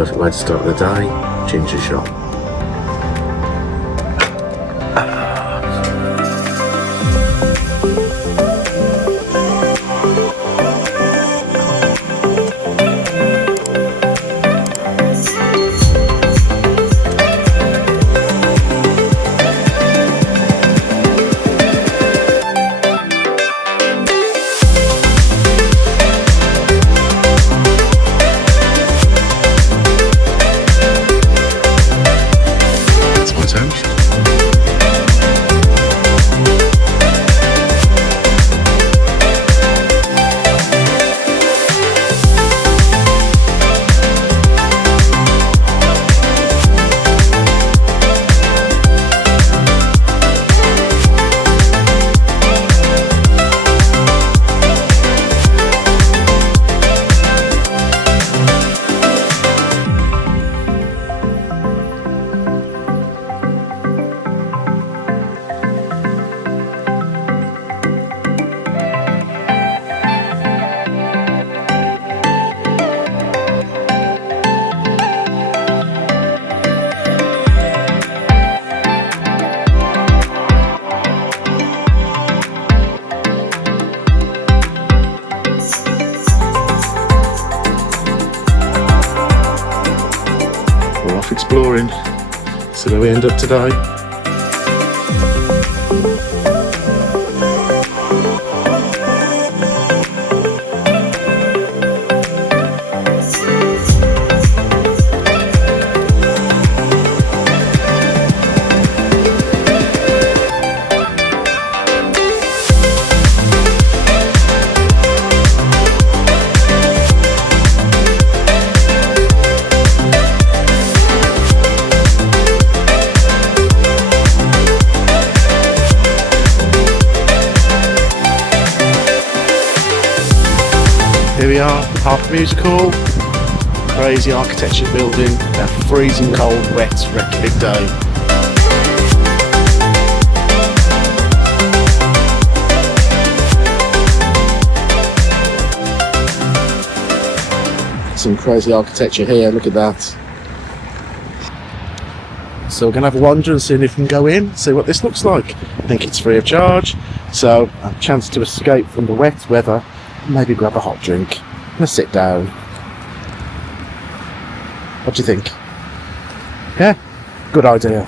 perfect way to start the day. Ginger shot. Exploring, see where we end up today. Here we are, Harpa Music Hall, crazy architecture building, a freezing cold, wet Reykjavik day. Some crazy architecture here, look at that. So we're going to have a wander and see if we can go in, see what this looks like. I think it's free of charge, so a chance to escape from the wet weather. Maybe grab a hot drink and sit down. What do you think? Yeah? Good idea.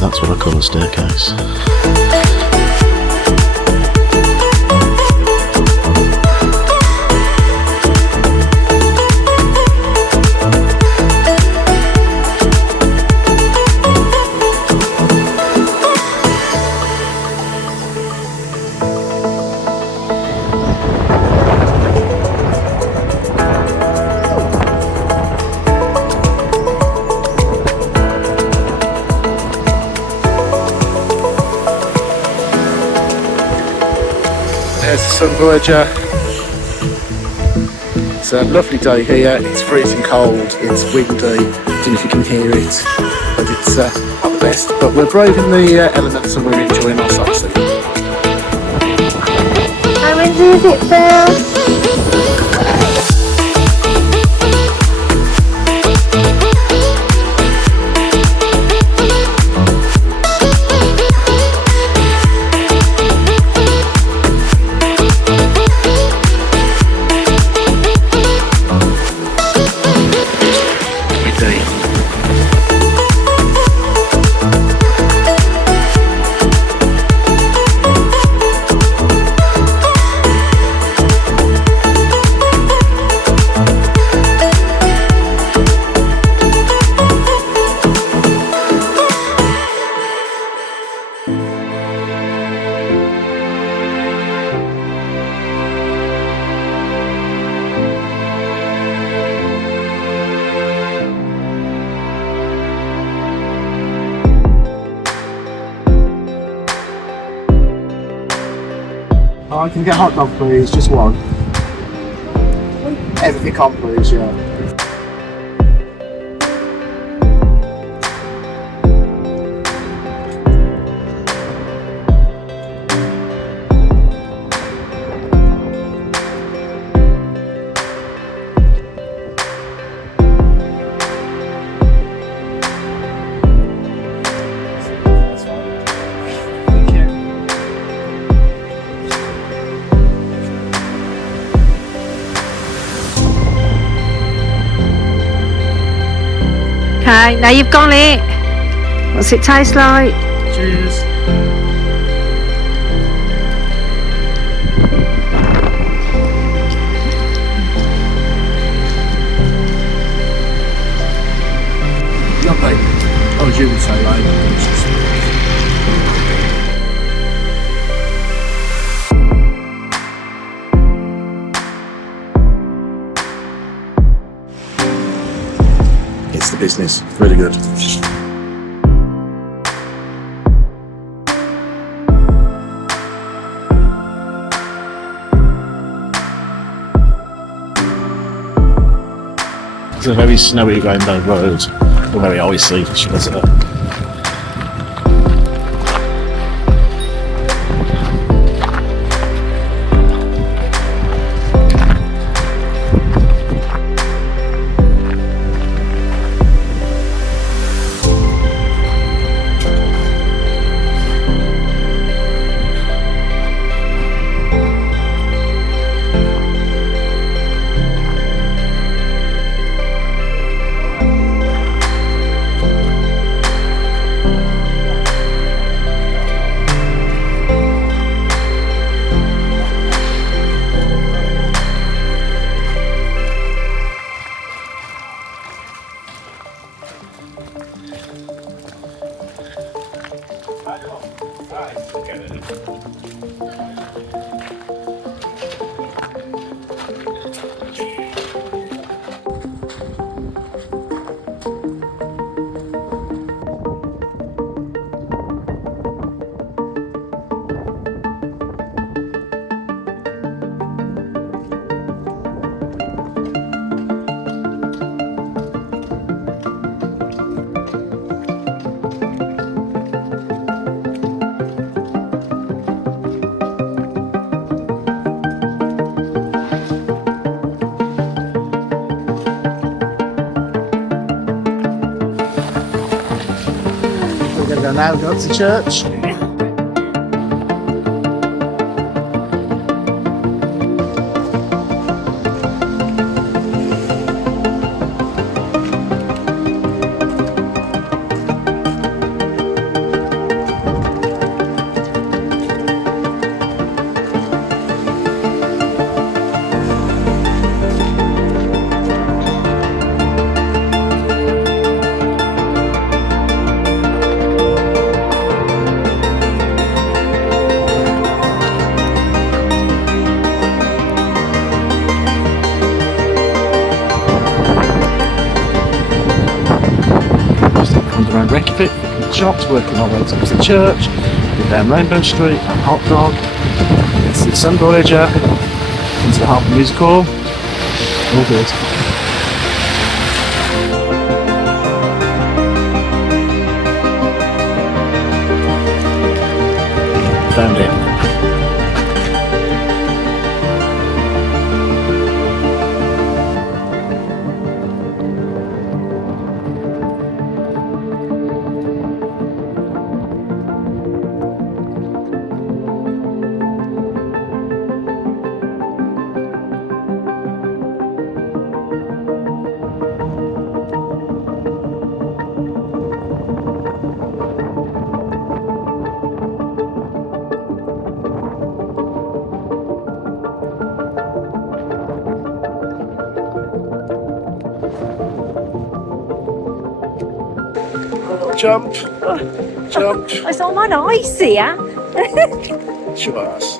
That's what I call a staircase. There's the sun Voyager. It's a lovely day here. It's freezing cold, it's windy, I don't know if you can hear it, but it's not the best. But we're braving the elements and we're enjoying our sightseeing. How windy is it, Phil? Hi, can I get a hot dog, please? Just one. Everything on, please, yeah. Okay, now you've got it. What's it taste like? Cheers. Lovely. Oh, as you would say, like, it's the business. Really good. It's a very snowy rainbow road, or very icy, should I say. We're going to go now, go up to church. Around Reykjavik, shops, working our way up to the church, go down Rainbow Street, and hot dog, into the Sun Voyager, into the Harpa Music Hall. All good. Found it. Jump, jump. It's all on ice here. Show us.